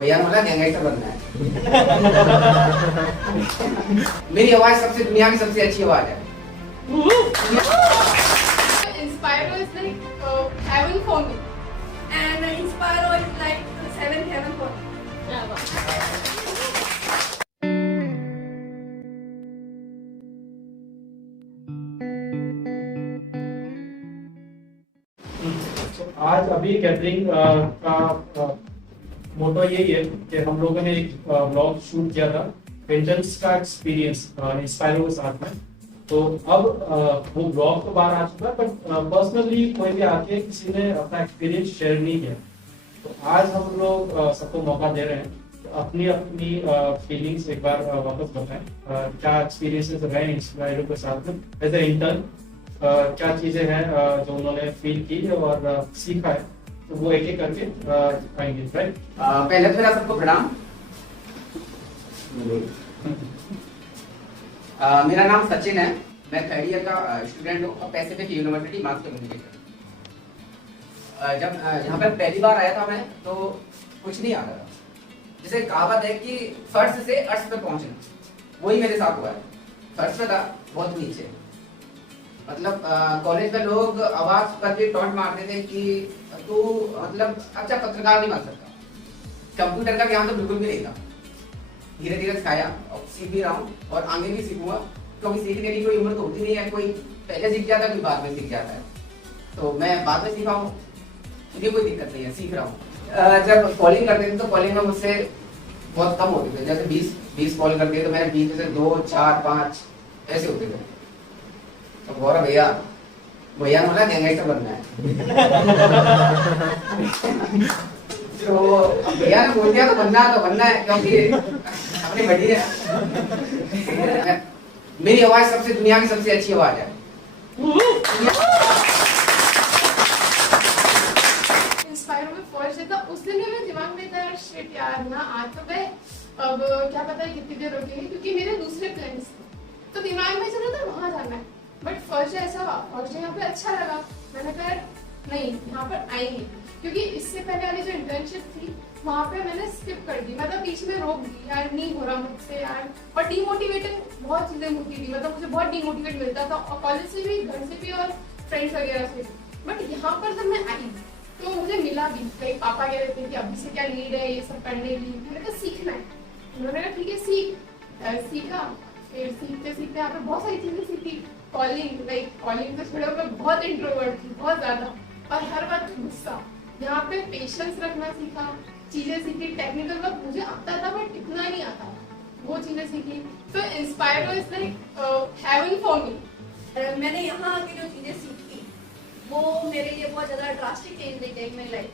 भैया बोला गैंगस्टर बनना है। मेरी आवाज सबसे दुनिया की सबसे अच्छी आवाज है। Inspiro is like heaven for me, and Inspiro is like seventh heaven for me. आज अभी कैटरिंग का मोटो यही है कि हम लोगों ने एक व्लॉग शूट किया था पेंटेंट्स का एक्सपीरियंस इंस्पायरो के साथ में। तो अब वो व्लॉग तो बाहर आ चुका है, बट पर्सनली कोई भी आके किसी ने अपना एक्सपीरियंस शेयर नहीं किया। तो आज हम लोग सबको मौका दे रहे हैं तो अपनी अपनी फीलिंग्स एक बार वापस बताएं। क्या एक्सपीरियंसेस रहे इंस्पायरो के साथ में एज ए इंटर्न, क्या चीजें हैं जो उन्होंने फील की और सीखा है, तो वो एक एक करके दिखाएंगे। राइट, पहले तो मेरा सबको प्रणाम। मेरा नाम सचिन है, मैं थर्ड ईयर का स्टूडेंट हूँ पैसिफिक यूनिवर्सिटी मास कम्युनिकेशन। जब यहाँ पर पहली बार आया था मैं तो कुछ नहीं आ रहा था। जैसे कहावत है कि फर्श से अर्श पे पहुंचना, वही मेरे साथ हुआ है। फर्श पे था बहुत नीचे, मतलब कॉलेज में लोग आवाज करके टॉन्ट मारते थे कि तू मतलब अच्छा पत्रकार नहीं बन सकता। कंप्यूटर का ज्ञान तो बिल्कुल भी नहीं था। धीरे धीरे सिखाया और सीख भी रहा हूँ और आगे भी सीखूंगा, क्योंकि सीखने की कोई उम्र तो होती नहीं है। कोई पहले सीख जाता है, कोई बाद में सीख जाता है। तो मैं बाद में सीखा हूँ, मुझे कोई दिक्कत नहीं है, सीख रहा हूँ। जब कॉलिंग करते थे तो कॉलिंग में मुझसे बहुत कम होते थे। जैसे 20 कॉल करते तो मैंने 20 में से 2, 4, 5 ऐसे होते थे। तो गौरव भैया ने बोला गैंगस्टर बनना है। तो भैया ने बोल दिया तो बनना है, क्योंकि अपनी बड़ी है। मेरी आवाज सबसे दुनिया की सबसे अच्छी आवाज है। Inspiro में फर्स्ट था उस दिन मेरे दिमाग में था शिट यार ना आज तो मैं अब क्या पता है कितनी देर रुकेंगे, क्योंकि मेरे दूसरे प्लान्स थे। तो दिमाग में चला था वहां जाना है, बट फर्स्ट ऐसा फर्स्ट यहाँ पे अच्छा लगा। मैंने कहा नहीं यहाँ पर आएंगे, क्योंकि इससे पहले वाली जो इंटर्नशिप थी वहाँ पे मैंने स्किप कर दी, मतलब बीच में रोक दी यार, नहीं हो रहा मुझसे यार। और डीमोटिवेटिंग बहुत चीजें होती थी, मतलब मुझे बहुत डीमोटिवेट मिलता था, और कॉलेज से भी, घर से भी और फ्रेंड्स वगैरह से भी। बट यहाँ पर जब मैं आई तो मुझे मिला भी, लाइक पापा कह रहे थे कि अभी से क्या नीड है ये सब करने की। मैंने कहा सीखना है। उन्होंने कहा ठीक है सीखा। फिर सीखते सीखते यहाँ पे बहुत सारी चीजें सीखी। कॉलिंग से छोड़े मैं बहुत इंट्रोवर्ट थी, बहुत ज्यादा, और हर बात गुस्सा। यहाँ पे पेशेंस रखना सीखा, चीजें सीखी। टेक्निकल वर्क मुझे आता था बट इतना नहीं आता, वो चीजें सीखी। तो Inspiro is like heaven for me. मैंने यहाँ आके जो चीजें सीखी वो मेरे लिए बहुत ज्यादा ड्रास्टिक चेंज लेके आई मेरी लाइफ,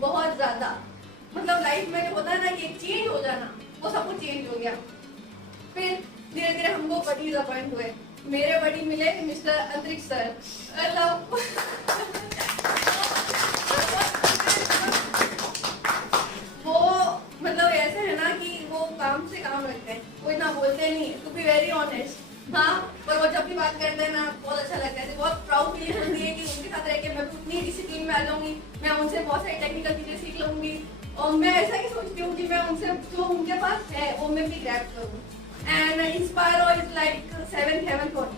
बहुत ज्यादा। मतलब लाइफ में जो होता है ना कि एक चेंज हो जाना, वो सब कुछ चेंज हो गया। फिर धीरे धीरे हमको बडीज अपॉइंट हुए। मेरे बडी मिले मिस्टर अंतरिक्ष सर। वो मतलब ऐसे है ना कि वो काम से काम रखते हैं, कोई ना बोलते नहीं, टू बी वेरी ऑनेस्ट। हाँ, पर वो जब भी बात करते हैं ना बहुत अच्छा लगता है, बहुत प्राउड फीलिंग होती है कि उनके साथ रह के मैं उतनी डिसिप्लिन में आ जाऊंगी, मैं उनसे बहुत सारी टेक्निकल चीजें सीख लूंगी। और मैं ऐसा ही सोचती हूँ कि मैं उनसे जो उनके पास है वो मैं भी ग्रैब करूँ। And Inspiro is like seventh heaven for me.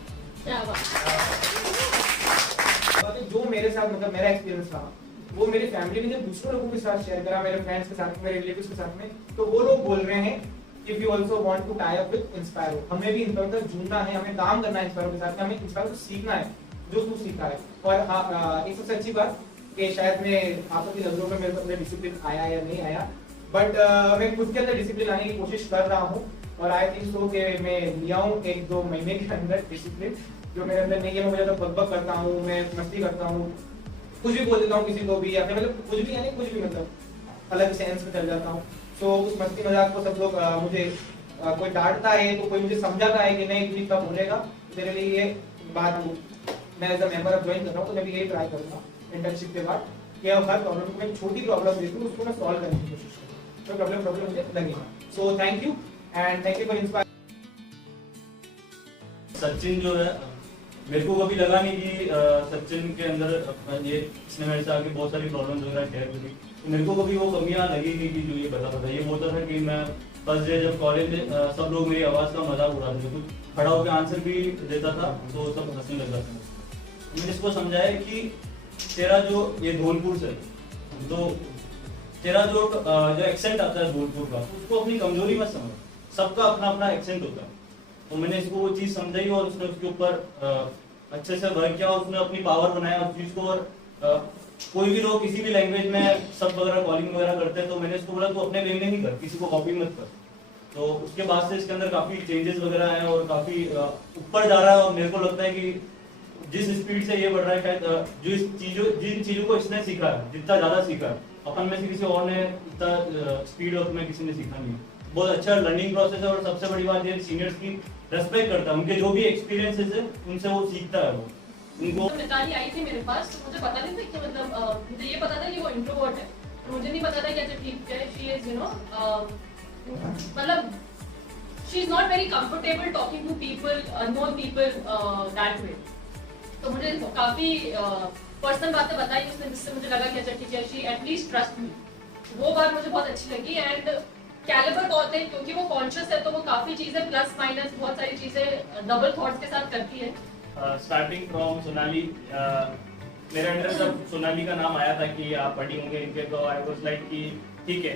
जो मेरे साथ मतलब मेरा एक्सपीरियंस रहा वो मेरी फैमिली ने दूसरों लोगों के साथ शेयर करा, मेरे फ्रेंड्स के साथ, मेरे रिलेटिव्स के साथ में। तो वो लोग बोल रहे हैं कि we also want to tie up with Inspiro, हमें भी इंस्पायरो से जुड़ना है, हमें काम करना है इंस्पायरो के साथ, हमें इंस्पायरो को सीखना है जो तू सीखा है। और हाँ, एक सबसे अच्छी बात कि शायद मैं आप सबकी नजरों में मेरे अंदर डिसिप्लिन आया या नहीं आया, बट मैं खुद के अंदर डिसिप्लिन लाने की कोशिश कर रहा हूँ। और आई थिंक सो कि मैं लिया हूँ 1-2 महीने के अंदर डिसिप्लिन, जो मेरे अंदर नहीं है। मैं ज्यादा बकबक करता हूँ, मैं मस्ती करता हूँ, कुछ भी बोल देता हूँ किसी को भी, या फिर मतलब कुछ भी यानी कुछ भी मतलब अलग सेंस में चल जाता हूँ। तो उस मस्ती मजाक को सब लोग मुझे कोई डांटता है तो कोई मुझे समझाता है कि नहीं तू कब बोलेगा। तेरे लिए ये बात मैं as a member of join कर रहा हूँ, तो मैं भी यही ट्राई करूँगा इंटर्नशिप के बाद कि हर प्रॉब्लम को मैं छोटी प्रॉब्लम देती हूँ उसको मैं सॉल्व करने की कोशिश करूँ, तो प्रॉब्लम मुझे लगेगा। So thank you and thank you for inspire. Sachin जो है, मेरे को कभी लगा नहीं कि सचिन के अंदर ये इसने मेरे से आगे बहुत सारी प्रॉब्लम्स वगैरह शेयर करी। तो मेरे को कभी वो कमियां लगी नहीं कि जो ये बता ये बोलता था कि मैं फर्स्ट डे जब कॉलेज में सब लोग मेरी आवाज़ का मजाक उड़ाते थे, कुछ खड़ा होकर आंसर भी देता था तो सब हंसने लग जाते थे। मैंने इसको समझाया कि तेरा जो ये धौलपुर से तो तेरा जो एक्सेंट आता है धौलपुर का, उसको अपनी कमजोरी मत समझ, सबका अपना अपना एक्सेंट होता है। तो मैंने इसको वो चीज़ समझाई और उसने उसके ऊपर अच्छे से वर्क किया और उसने अपनी पावर बनाया उस चीज़ को। और कोई भी लोग किसी भी लैंग्वेज में सब वगैरह कॉलिंग वगैरह करते हैं तो मैंने इसको बोला तो अपने वे में ही कर, किसी को कॉपी मत कर। तो उसके बाद से इसके अंदर काफ़ी चेंजेस वगैरह हैं और काफ़ी ऊपर जा रहा है। और मेरे को लगता है कि जिस स्पीड से ये बढ़ रहा है शायद जिन चीज़ों को इसने सीखा है, जितना ज़्यादा सीखा है अपन में से किसी और ने इतना स्पीड अप में किसी ने सीखा नहीं। बहुत अच्छा लर्निंग प्रोसेस है और सबसे बड़ी बात ये सीनियर्स की रेस्पेक्ट करता है, उनके जो भी एक्सपीरियंसेस है उनसे वो सीखता है। वो उनको मिताली आई थी मेरे पास तो मुझे पता नहीं था कि मतलब मुझे ये पता था कि वो इंट्रोवर्ट है, मुझे नहीं पता था कि अच्छा ठीक है शी इज मतलब she is not very comfortable talking to people, unknown people that way. तो मुझे काफी पर्सनल बातें बताई उसने जिससे मुझे लगा कि अच्छा ठीक है शी एटलीस्ट ट्रस्ट मी। वो बात मुझे बहुत अच्छी लगी। एंड कैलिबर बहुत है क्योंकि वो कॉन्शियस है तो वो काफी चीजें प्लस माइनस बहुत सारी चीजें डबल थॉट्स के साथ करती है। स्टार्टिंग फ्रॉम सोनाली, मेरे अंडर जब सोनाली का नाम आया था कि आप पढ़ी होंगे इनके, तो आई वाज लाइक कि ठीक है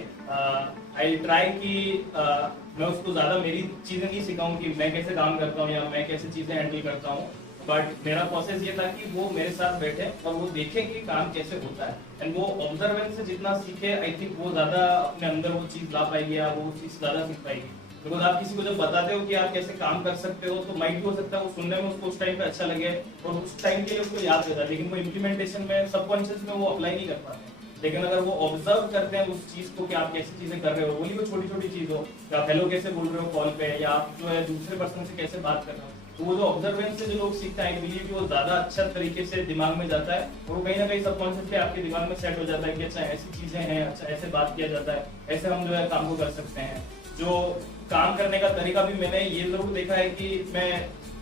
आई ट्राई कि मैं उसको ज़्यादा मेरी चीज़ें नहीं सिखाऊं कि मैं कैसे काम करता हूँ या मैं कैसे चीज़ें हैंडल करता हूँ। बट मेरा प्रोसेस ये था कि वो मेरे साथ बैठे और वो देखें कि काम कैसे होता है। एंड वो ऑब्जर्वेंस से जितना सीखे आई थिंक वो ज़्यादा अपने अंदर वो चीज़ ला पाएगी या वो चीज़ ज़्यादा सीख पाएगी। बिकॉज आप किसी को जब बताते हो कि आप कैसे काम कर सकते हो तो माइंड भी हो सकता है वो सुनने में उसको उस टाइम पे अच्छा लगे और उस टाइम के लिए उसको याद रहता है, लेकिन वो इम्प्लीमेंटेशन में सबकॉन्शियस में वो अप्लाई नहीं कर पाते। लेकिन अगर वो ऑब्जर्व करते हैं उस चीज को कि आप कैसी चीजें कर रहे हो, वही वो छोटी छोटी चीज हो, आप हेलो कैसे बोल रहे हो कॉल पे या आप जो है दूसरे पर्सन से कैसे बात कर रहे हो, तो वो जो ऑब्जर्वेंस से जो लोग सीखते हैं आई बिलीव कि वो ज्यादा अच्छा तरीके से दिमाग में जाता है और वो कहीं ना कहीं सबकॉन्शियसली आपके दिमाग में सेट हो जाता है कि अच्छा ऐसी चीजें हैं, अच्छा ऐसे बात किया जाता है, ऐसे हम जो है काम को कर सकते हैं। जो काम करने का तरीका भी मैंने ये जरूर देखा है कि मैं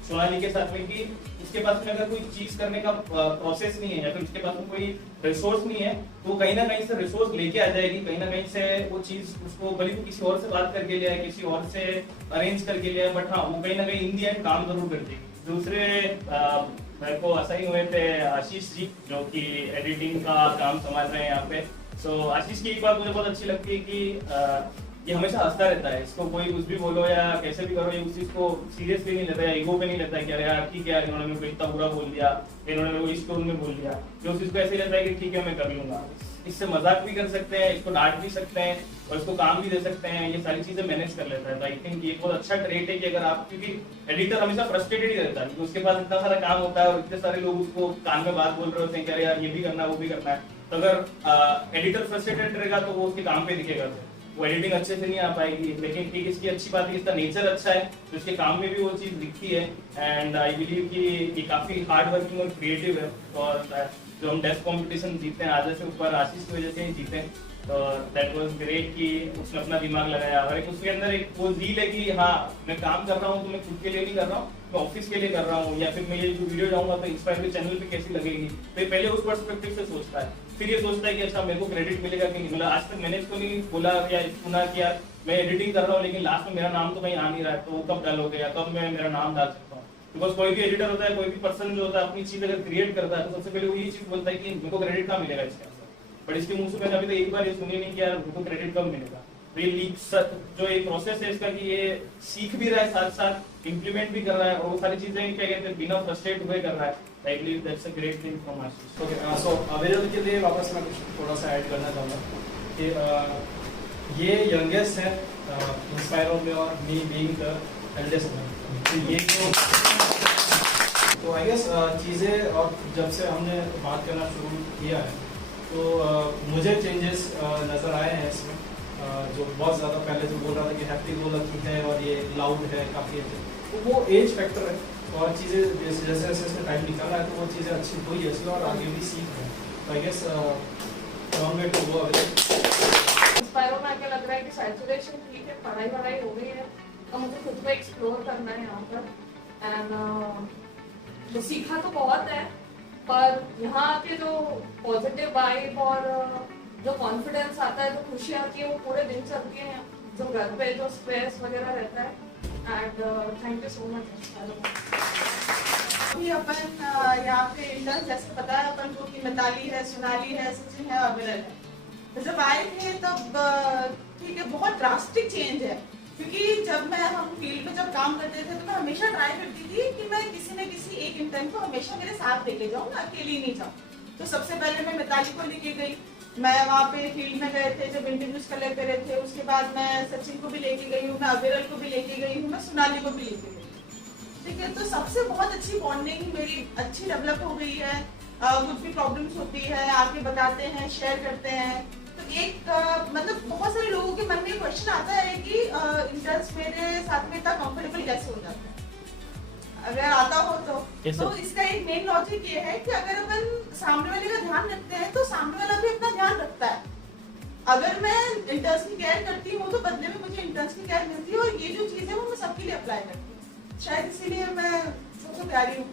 सोनाली के साथ में कि उसके पास में अगर कोई चीज करने का प्रोसेस नहीं है या फिर उसके पास में कोई रिसोर्स नहीं है तो कहीं ना कहीं से रिसोर्स लेके आ जाएगी, कहीं ना कहीं से वो चीज उसको भले वो किसी और से बात करके ले आए, किसी और से अरेंज करके ले आए, बट हाँ वो कहीं ना कहीं इन दी एंड काम जरूर कर देगी। दूसरे मेरे को असाइन हुए थे आशीष जी जो कि एडिटिंग का काम संभाल रहे हैं यहाँ पे। सो आशीष की एक बात मुझे बहुत अच्छी लगती है कि ये हमेशा हंसता रहता है, इसको कोई कुछ भी बोलो या कैसे भी करो ये उस चीज को सीरियसली नहीं लेता है, ईगो पे नहीं लेता है कि अरे यार ठीक है इन्होंने मेरे को इतना बुरा बोल दिया, इन्होंने मेरे को इस टोन में बोल दिया, जो चीज को ऐसे लेता है कि ठीक है मैं कर लूंगा। इससे मजाक भी कर सकते हैं, इसको डांट भी सकते हैं और इसको काम भी दे सकते हैं, ये सारी चीजें मैनेज कर लेता है। तो आई थिंक ये बहुत अच्छा ट्रेट है कि अगर आप, क्योंकि एडिटर हमेशा फ्रस्ट्रेटेड ही रहता है क्योंकि उसके पास इतना सारा काम होता है और इतने सारे लोग उसको कान में बात बोल रहे होते हैं कि अरे यार ये भी करना है वो भी करना है। तो अगर एडिटर फ्रस्ट्रेटेड रहेगा तो वो उसके काम पे दिखेगा, वो एडिटिंग अच्छे से नहीं आ पाएगी। लेकिन ठीक इसकी अच्छी बात है इसका नेचर अच्छा है तो इसके काम में भी वो चीज दिखती है। एंड आई बिलीव कि ये काफी हार्ड वर्किंग और क्रिएटिव है और जो हम डेस्क कॉम्पिटिशन जीते हैं आधे से ऊपर आशीष की वजह से ही जीते। तो दैट वाज ग्रेट कि उसने अपना दिमाग लगाया और एक उसके अंदर एक वो ज़ील है कि हाँ मैं काम कर रहा हूँ तो मैं खुद के लिए नहीं कर रहा हूँ, मैं ऑफिस के लिए कर रहा हूँ या फिर मैं ये जो वीडियो डालूंगा तो इंस्पायर के चैनल पे कैसी लगेगी। तो पहले उस पर्सपेक्टिव से सोचता है, फिर ये सोचता है कि अच्छा मेरे को क्रेडिट मिलेगा कि नहीं मिला। आज तक मैंने इसको नहीं बोला या सुना कि यार मैं एडिटिंग कर रहा हूँ लेकिन लास्ट में मेरा नाम तो कहीं आ नहीं रहा है, तो वो कब डालोगे या कब मैं मेरा नाम डाल सकता हूँ। बिकॉज कोई भी एडिटर होता है, कोई भी पर्सन जो होता है अपनी चीज अगर क्रिएट करता है तो सबसे पहले वो ये चीज बोलता है कि मेरे को क्रेडिट कहाँ मिलेगा इसके अंदर। बट इसके मुंह से मैंने अभी तो एक बार ये सुनी नहीं कि यार मेरे को क्रेडिट कब मिलेगा। तो ये लीप जो एक प्रोसेस है इसका कि ये सीख भी रहा है साथ साथ इम्प्लीमेंट भी कर रहा है और वो सारी चीजें क्या कहते हैं बिना फ्रस्ट्रेट हुए कर रहा है। I believe that's a great thing from Ashish. Okay, so available के लिए वापस मैं कुछ थोड़ा सा ऐड करना चाहूँगा कि ये यंगेस्ट है इंस्पायरो में और मी बीइंग द एल्डेस्ट में। तो ये तो आई गेस चीज़ें और जब से हमने बात करना शुरू किया है तो मुझे चेंजेस नज़र आए हैं इसमें। जो बहुत ज़्यादा पहले जो बोल रहा था कि हैप्पी गो लकी है और ये लाउड है काफ़ी अच्छे, तो वो एज फैक्टर है और चीज़ें जैसे जैसे इसमें टाइम निकल रहा है तो वो चीज़ें अच्छी हुई है और आगे भी सीख रहे हैं। तो I guess long way to go away. Inspiro में आके लग रहा है कि सैचुरेशन ठीक है, पढ़ाई हो गई है तो मुझे खुद को एक्सप्लोर करना है यहाँ पर। एंड जो सीखा तो बहुत है पर यहाँ के जो पॉजिटिव वाइब और जो कॉन्फिडेंस आता है, जो खुशी आती है, वो पूरे दिन चलती है। जो घर पे जो स्ट्रेस वगैरह रहता है। And thank you so much. अभी अपन यहाँ पे इंटर्न जैसे पता है अपन को कि मिताली है, सोनाली है, सचिन है और विरल है। तो जब आए थे तब ठीक है, बहुत ड्रास्टिक चेंज है, क्योंकि जब हम फील्ड में जब काम करते थे तो मैं हमेशा ट्राई करती थी कि मैं किसी न किसी एक इंटर्न को हमेशा मेरे साथ लेके जाऊँ, अकेली नहीं जाऊँ। तो सबसे पहले मैं मिताली को लेके गई, मैं वहाँ पे फील्ड में गए थे जब इंटरव्यूज कलेक्ट करे थे। उसके बाद मैं सचिन को भी लेके गई हूँ, मैं अविरल को भी लेके गई हूँ, मैं सोनाली को भी लेके गई। ठीक है, तो सबसे बहुत अच्छी बॉन्डिंग मेरी अच्छी डेवलप हो गई है। कुछ भी प्रॉब्लम्स होती है आके बताते हैं, शेयर करते हैं। तो एक मतलब बहुत सारे लोगों के मन में क्वेश्चन आता है कि इंटर्न्स मेरे साथ में इतना कंफर्टेबल कैसे हो जाता है। अगर आता हो तो इसका एक मेन लॉजिक ये है कि अगर अपन सामने वाले का ध्यान रखते हैं तो सामने वाला भी अपना ध्यान रखता है। अगर मैं इंटर्न्स की केयर करती हूँ तो बदले में मुझे इंटर्न्स की केयर मिलती है, और ये जो चीज है वो मैं सबके लिए अप्लाई करती हूँ। शायद इसीलिए मैं सबसे प्यारी हूँ।